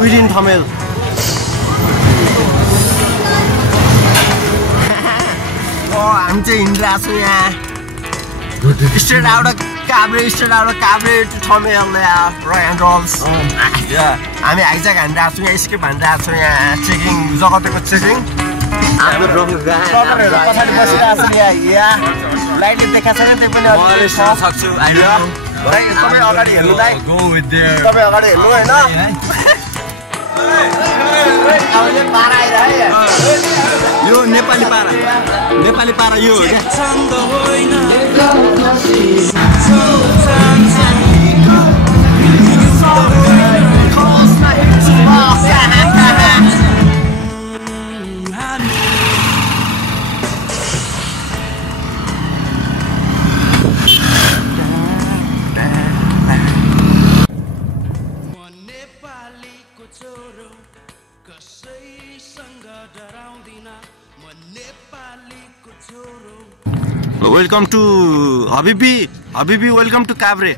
within Tamil. Oh, I'm saying that's straight out of Cabre to Tamil, right and rolls. Yeah, I mean, Isaac and that's why I skip and that's why checking Zogotico checking. I'm the wrong guy. Yeah, lightly the Casaret, I know. Go with there. Yo Nepali para yo. Welcome to Habibi, welcome to Cabre.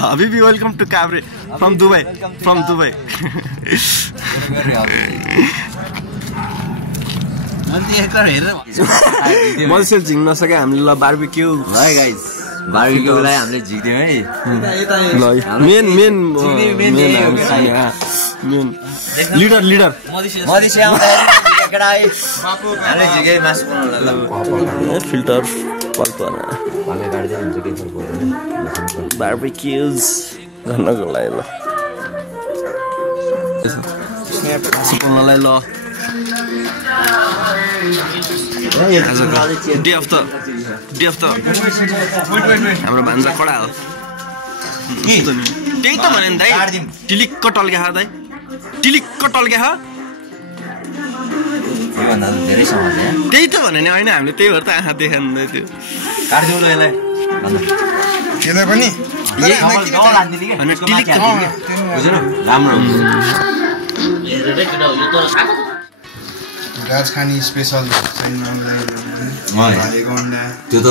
Habibi, welcome to Cabre from Dubai. Mosel jing nasake हामीले ल barbecue है guys बारबेक्यूलाई हामीले झिक्दियौ है main leader मदिसे आउँदा केटाई बापु हामीले झिके मास बनाउन filter पल्पना भाले गाड्दै हुन्छ के फरक पर्दैन बारबेक्यूज गर्नको लागि ल सुपनलाई ल डे अफ द हाम्रो भान्जा कडा हो त्यही त भने नि दाइ टिलिक्क टल्के खा दाइ टिलिक्क टल्के खा त्यही त भने नि होइन हामीले त्यही भएर त आँखा देखाउँदै थियो काट्दिउँ ल यसलाई केदा पनि राम्रो राजखानी स्पेशल त्यो त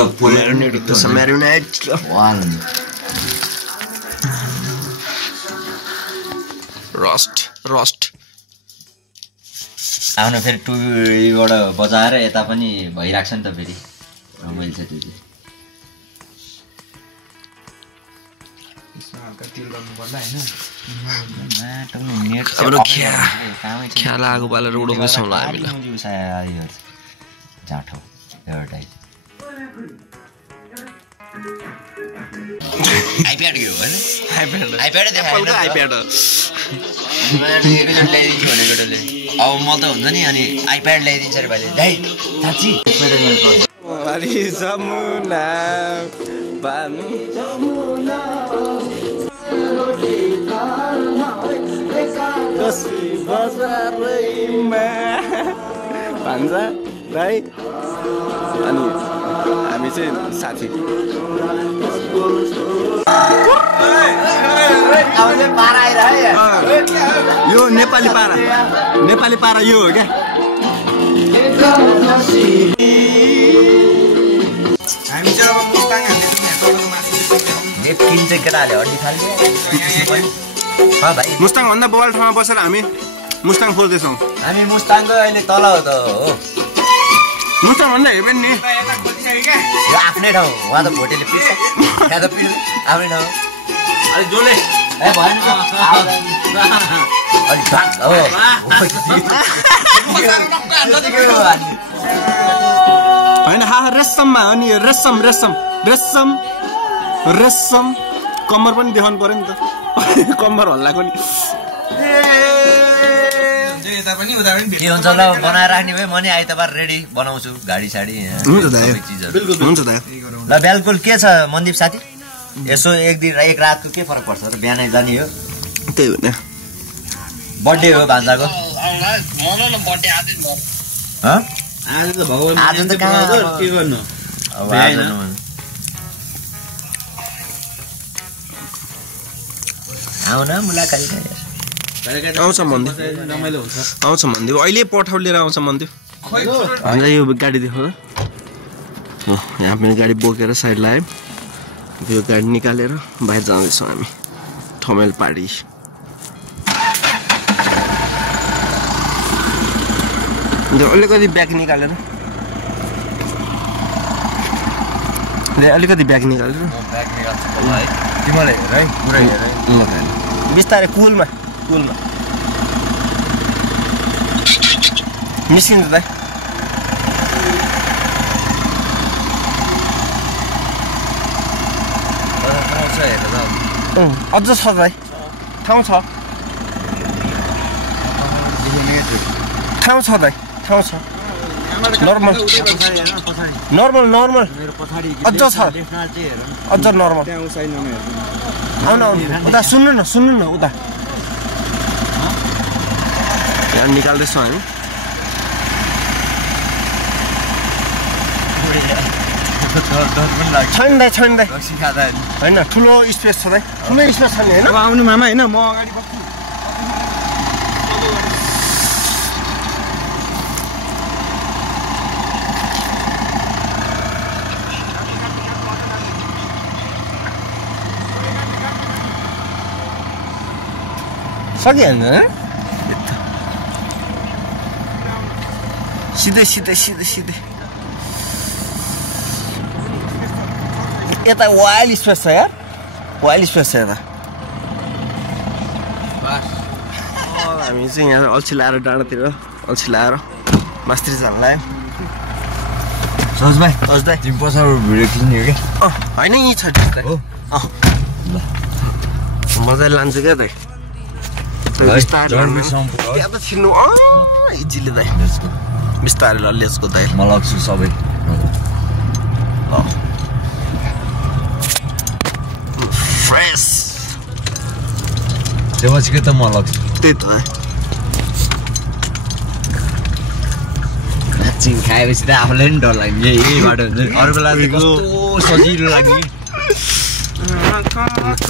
म्यारिनेट रस्ट आउनु फेरि टुबाट बजाएर यता पनि भइराख्छ नि त फेरि रमाइलो छ त्यो ख्याल आगो बालेर उडाउँदैछौँ ल हामीलाई जाँठो एउटै आइप्याड के हो होइन आइप्याड ल्याइदिन्छु भनेको डोले अब म त हुन्छ नि अनि आइप्याड ल्याइदिन्छ अरे भाइले दाइ साँच्ची भान्जा दाइ अनि हामी चाहिँ साथी यो नेपाली पारा यो हो क्या हामी चाहिँ अब मुस्ताङ किन्छ केटाले हड्डी खाल्छ मुस्ताङ भन्दा बवाल ठाउँमा बसेर हामी मुस्ताङ खोज्दैछौँ हामी मुस्ताङको अहिले तल हो त हो मुस्ताङ भन्दा हेर्यो नि यो आफ्नै ठाउँ उहाँ त भोटेले पिट्छ त्यहाँ त पिट्छ आफ्नै ठाउँ अलिक जोले ए भएन अलिक भाग हो होइन हा रेशममा अनि रेशम कम्मर पनि देखाउनु पर्यो नि त कम्मर हल्लाको नि के हुन्छ ल बनाएर राख्ने भए म नि आइतबार रेडी बनाउँछु गाडी साडी हुन्छ दाइ ल बिल्कुल के छ मनदीप साथी यसो एक रातको के फरक पर्छ र बिहानै जाने हो त्यही हो नि बर्थडे हो भान्जाको आज त भगवान आज त के गर्नु अब आउन मुलाकात आउँछ मन्दिर अहिले पठाउ लिएर आउँछ मन्दिर होइन यो गाडी देखो यहाँ पनि गाडी बोकेर साइड लाग्यो यो गाडी निकालेर बाहिर जाँदैछौँ हामी ठमेल पार्टी अलिकति ब्याग निकालेर अलिकति ब्याग निकालेर ब्याग निकाल्छु है तिमीले हेर है पुरै हेर है बिस्तारै कुलमा निस्किन्छ दाइ अझ छ दाइ ठाउँ छ दाइ ठाउँ छ नर्मल अझ छ अझ नर्मल आउनु उता सुन्नु न उता यहाँ निकाल्दैछौँ हामी छैन दाइ होइन ठुलो स्पेस छ दाइ ठुलो स्पेस छ नि होइन आउनु मामा होइन म अगाडि बस्छु सकिहाल्नु सिधै यता वाइल्ड स्पेस छ यार वाइल्ड स्पेस छ यता हामी चाहिँ यहाँ अल्छी लाएर डाँडातिर अल्छी लाएर मास्त्री जान लाग्यो सज भाइ तिमी पछाडि भिडियो खिच्ने हो क्या होइन यहीँ छ हो मजाले लान्छु क्या दाइ बिस्तारै त छिर्नु इजिली दाइ बिस्तारै ल लेसको दाइ म लग्छु सबै फ्रेस त्यो पछि के त म लग्छु त्यही त चिङ खाएपछि त आफूलाई पनि डर लाग्ने यही बाटो हुन्छ अरू बेला चाहिँ कस्तो सजिलो लाग्ने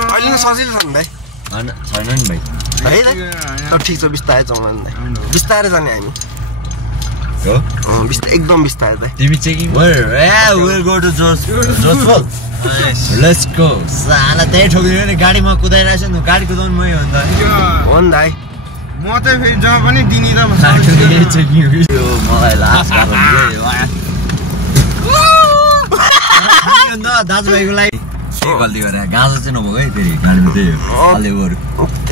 अहिले सजिलो छ नि भाइ होइन छैन नि भाइ है त ठिक छ बिस्तारै चलाउनु दाइ बिस्तारै जाने हामी हो एकदम बिस्तारै दाइ तिमी checking we'll go to Joseph let's go साला त्यही ठोकिदियो नि गाडीमा कुदाइरहेछ नि गाडी कुदाउनु मै हो नि त हो नि दाइ म चाहिँ फेरि जहाँ पनि दिने त चेकिङ हो मलाई लास्ट दाजुभाइको लागि गल्ती गरे गाँजा चाहिँ नभएको है फेरि गाडीमा त्यही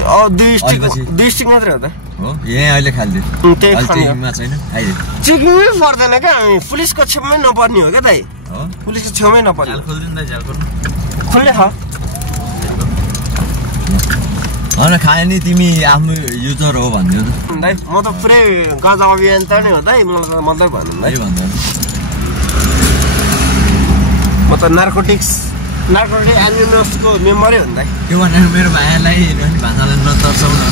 हो दुई स्टिक मात्रै हो त हो यहीँ अहिले खालिदियो चेकिङमा छैन आइदियो चेकिङै पर्दैन क्या हामी पुलिसको छेउमै नपर्ने हो क्या दाइ हो पुलिसको छेउमै नपर्ने खुल्ले छ होइन खायो नि तिमी आफ्नो युजर हो भनिदियो दाइ म त पुरै गाँजा अभियान त नै हो दाइ मलाई त मात्रै भन्नु दाइ म त नार्कोटिक्स एनिमल्सको मेम्बरै हो नि दाइ त्यो भनेर मेरो भाइलाई भान्सालाई नतर्साउ न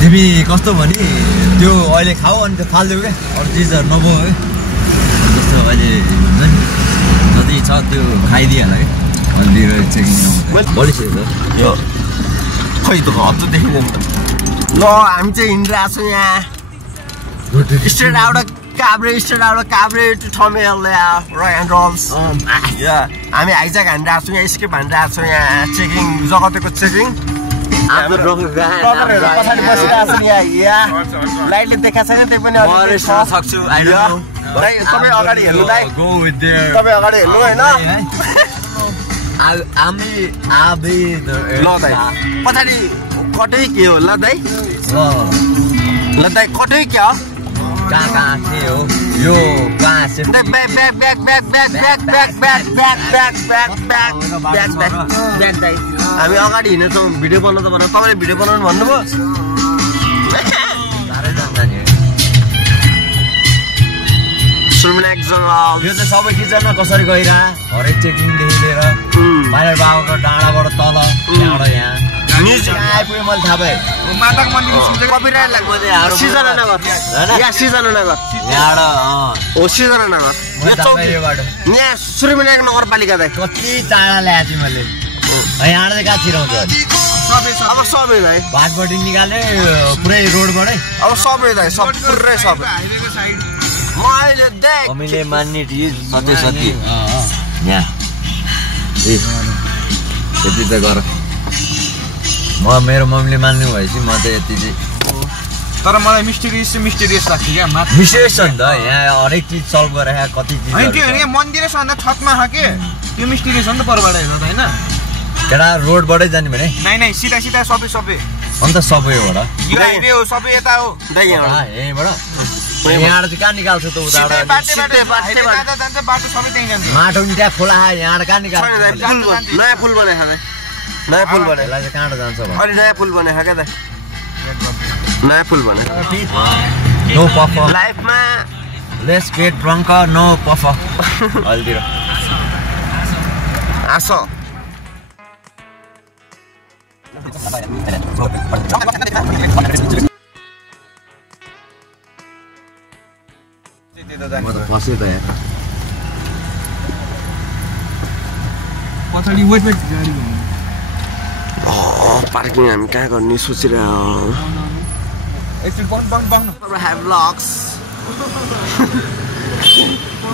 तिमी कस्तो भने त्यो अहिले खाऊ अनि त्यो फालिदेऊ क्या अरू चिजहरू नभयो है जस्तो अहिले हुन्छ नि जति छ त्यो खाइदिइहाल क्या अनि चेकिङ बढिसक्यो यो खै त हप्ता देखिँदैन ल हामी चाहिँ हिँडिरहेको छौँ यहाँ straight out Kavre to Thamel right and rolls हामी हाइज्याक हानिरहेको छौँ यहाँ स्केप हानिरहेको छौँ यहाँ चेकिङ जगतको चेकिङ पछाडि बसिरहेको छौँ यहाँ लाइटले देखाएको छैन त्यही पनि सक्छु तपाईँ अगाडि हेर्नु दाइ तपाईँ अगाडि हेर्नु होइन ल दाइ पछाडि कतै के हो ल दाइ कतै के हो कहाँ के हो यो कहाँ हामी अगाडि हिँड्छौँ भिडियो बनाउनु त बनाउँ तपाईँले भिडियो बनाउनु भन्नुभयो यो चाहिँ सबै किचनमा कसरी गइरह हरेक चेकिङदेखि लिएर बाहिर बाबाको डाँडाबाट तल त्यहाँबाट यहाँ आइपुग्यो मैले थाहा पाएँ यहाँ सूर्यविनायक नगरपालिका दाइ कति टाढा ल्याएको थिएँ मैले यहाँबाट चाहिँ कहाँ छिराउँछ अब सबै दाइ भाटपट्टि निकाले पुरै रोडबाटै अब सबै दाइ पुरै सबै मम्मीले मान्ने चिज सत्य यहाँ त्यति त गर म मेरो मम्मीले मान्नु भएपछि म त यति चाहिँ तर मलाई मिस्टेरियस लाग्छ क्या विशेष छ नि त यहाँ हरेक चिज सल्भ गरेर कति चिज होइन त्यो होइन मन्दिरै छ भन्दा छतमा छ के त्यो मिस्टेरियस हो नि त परबाट हेर्दा त होइन केटा रोडबाटै जाने भने नै सिधा सिधा सबै अन्त सबैबाट यो हाइवे हो सबै यता हो यहीँबाट यहाँबाट चाहिँ कहाँ निकाल्छ त उताबाट बाटो सबै त्यहीँ जान्छ माटो नि त्यहाँ खोला यहाँबाट कहाँ निकाल्छ नयाँ पुल बने नयाँ पुल बने यसलाई चाहिँ कहाँबाट जान्छ अनि नयाँ पुल बने क्या त नयाँ पुल बने नो पफ लाइफमा let's get drunk no puff अहिलेतिर आस फस्यो त यहाँ पछाडि वेट गाडी पार्किङ हामी कहाँ गर्ने सोचिरहेको एकछिन बन्द have vlogs.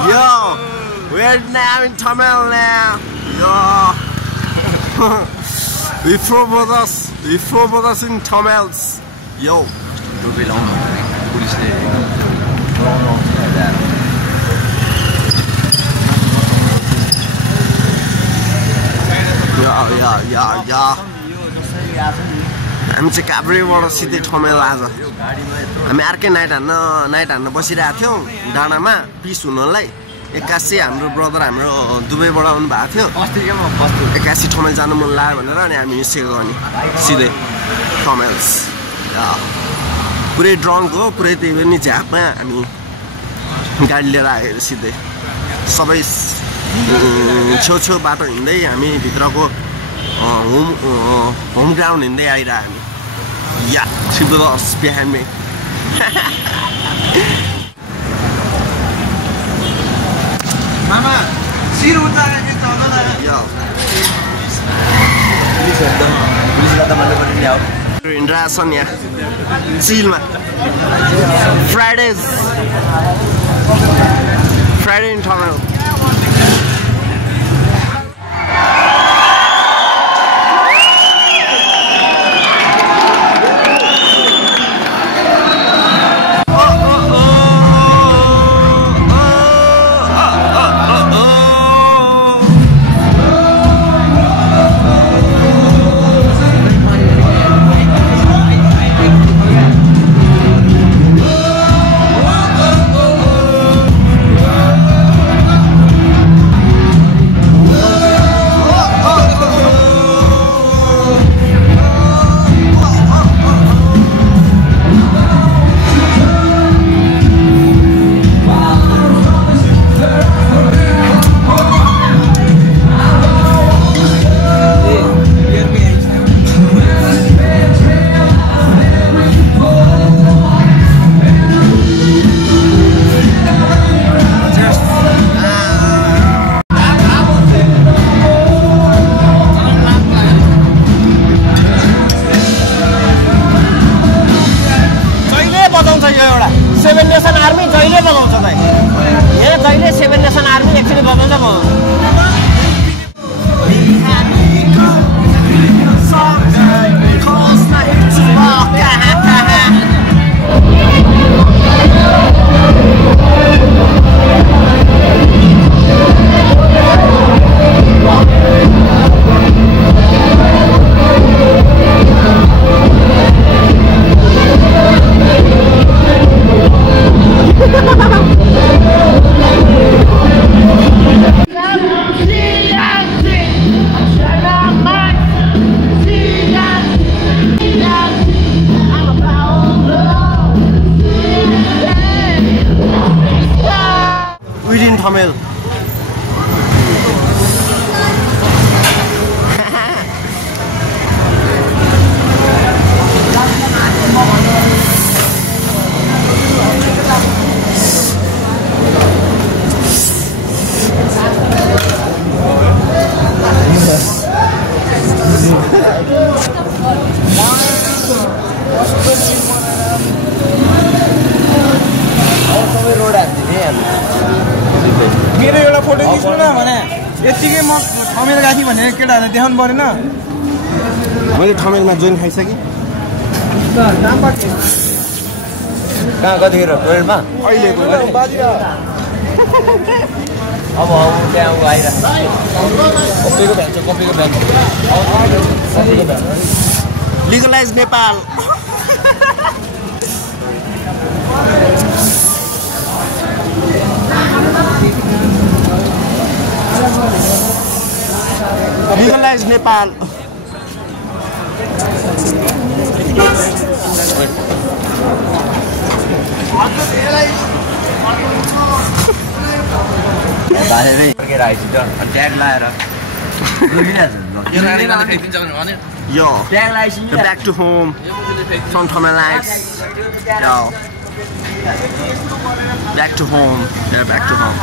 Yo, we're now in Tamil now. Yo, we four brothers in Tamils. Yo, टोपी लाउनु पुलिसले yeah. हामी चाहिँ काभ्रेबाट सिधै ठमेल आज हामी अर्कै नाइट हान्न बसिरहेको थियौँ डाँडामा पिस हुनलाई एक्कासी हाम्रो ब्रदर हाम्रो दुबईबाट आउनु भएको थियो एक्कासी ठमेल जानु मन लाग्यो भनेर अनि हामी निस्केको अनि सिधै ठमेल्स पुरै ड्रङ्क हो पुरै त्यही पनि झ्यापमा हामी गाडी लिएर आएर सिधै सबै छेउछेउ बाटो हिँड्दै हामी भित्रको होम ग्राउन्ड हिँड्दै आइरह्यो हामी या Tribulos behind me. Mama, see what I did. Yo. Indra Sonia. Silma. Friday in Toronto. Seven nation army जहिले बजाउँछ भाइ यहाँ जहिले सेभेन नेसन आर्मी एकचोटि बजाउँछ म Tamil. मेरो एउटा फोटो खिच्नु न भने यतिकै म ठमेल गाथी भनेर केटाहरूले देखाउनु परेन मैले ठमेलमा जोइन खाइसकेँ कहाँ कतिखेर टोइलेटमा अहिले अब त्यहाँ ऊ आइरहेको कपीको van legalize Nepal legalize Nepal tag लाएर Yo, the back to home from Thomai Lights. Yo, back to home. Yeah, back to home.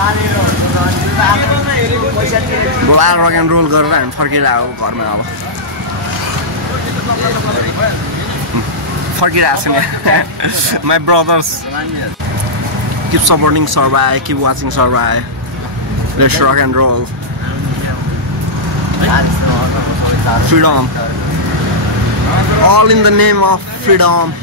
Roll rock and roll गरेर हामी फर्किरहेको घरमा अब फर्किरहेको छु नि My brothers keep supporting Sarbai, keep watching Sarbai. Let's rock and roll. Freedom. All in the name of freedom.